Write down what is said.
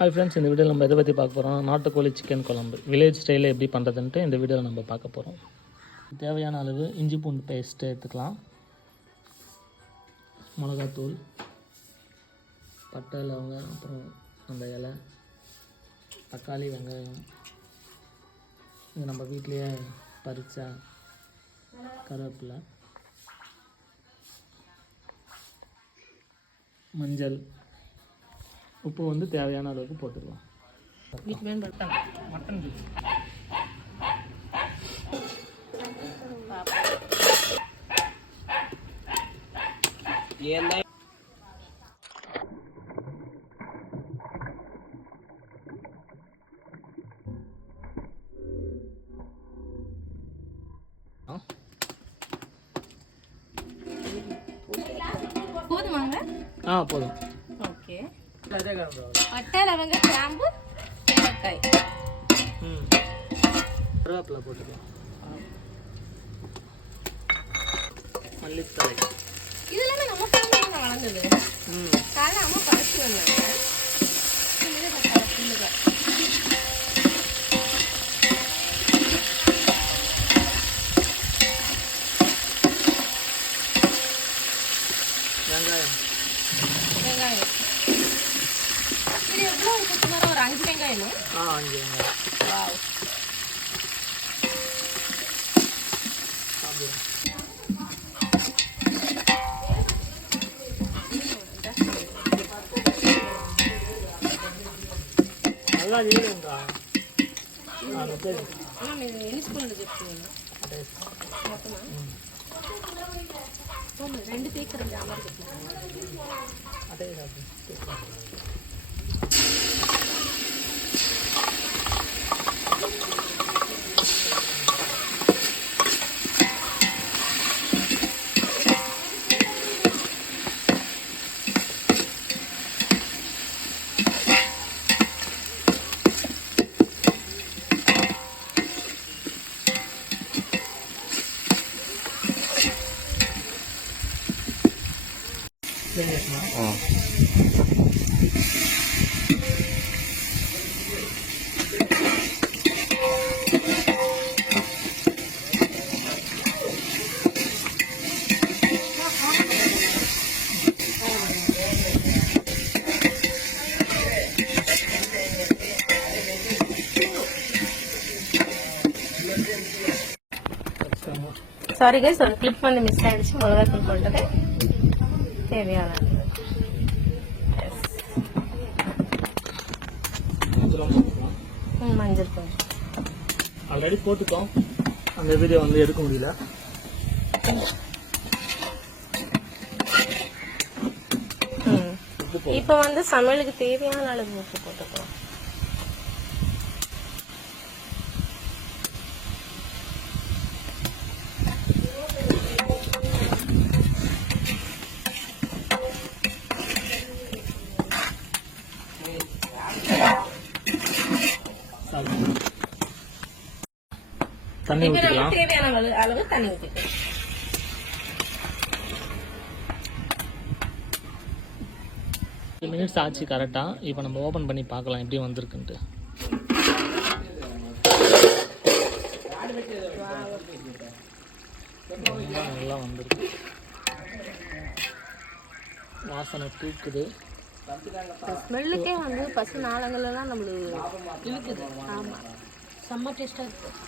Hi friends, இந்த வீடியோவில் நம்ம எதை பற்றி பார்க்க போகிறோம், நாட்டுக்கோழி சிக்கன் குழம்பு வில்லேஜ் ஸ்டைலில் எப்படி பண்ணுறதுன்ட்டு இந்த வீடியோவில் நம்ம பார்க்க போகிறோம். தேவையான அளவு இஞ்சி பூண்டு பேஸ்ட்டு எடுத்துக்கலாம், மிளகாத்தூள், பட்டை லவங்கம், அப்புறம் அந்த இலை, தக்காளி, வெங்காயம், இது நம்ம வீட்லேயே பறித்த கருவேப்பிலை, மஞ்சள், உப்பு வந்து தேவையான அளவுக்கு போட்டுக்கலாம். மட்டன் போதுமாங்க? போதும். ஓகே. பட்டை லவங்க கிராம்பு ஏலக்காய் கருவேப்பிலை போட்டுக்கலாம், மல்லித்தலை. இதெல்லாம் நம்ம ஃபேமிலியில் வளர்ந்தது. காலையில் அம்மா பறிச்சு வந்தாங்க. வெங்காயம் இது எவ்வளோ சுத்தமாக ஒரு 5 வெங்காயம். 5 வெங்காயம். நல்லா நீடுங்கா. ఎన్ని స్పూన్లు చెప్తున్నాను? మొత్తమా? 2 తీసుకోండి. అమ్మాయి చెప్తున్నాను. అదే சாரி கைஸ், ஒரு கிளிப் வந்து மிஸ் ஆயிடுச்சு. மிளகாத்தூள் போட்டது தேவையான மஞ்சள் கொஞ்சம் ஆல்ரெடி போட்டுட்டோம், அந்த வீடியோ வந்து எடுக்க முடியல. இப்போ வந்து சமையலுக்கு தேவையான அளவு உப்பு போட்டுக்கலாம். தண்ணி ஊற்றிக்கலாம், தேவையான அளவு தண்ணி ஊற்றிக்கலாம். மினிட்ஸ் ஆச்சு கரெக்டாக. இப்போ நம்ம ஓப்பன் பண்ணி பார்க்கலாம் எப்படி வந்திருக்குன்ட்டு. நல்லா வந்திருக்கு, வாசனை தூக்குது. ஸ்மெல்லுக்கே வந்து பசு நாளங்கள்லாம் நம்மளுக்கு இழுக்குது. ஆமாம், செம்ம டேஸ்ட்டாக இருக்குது.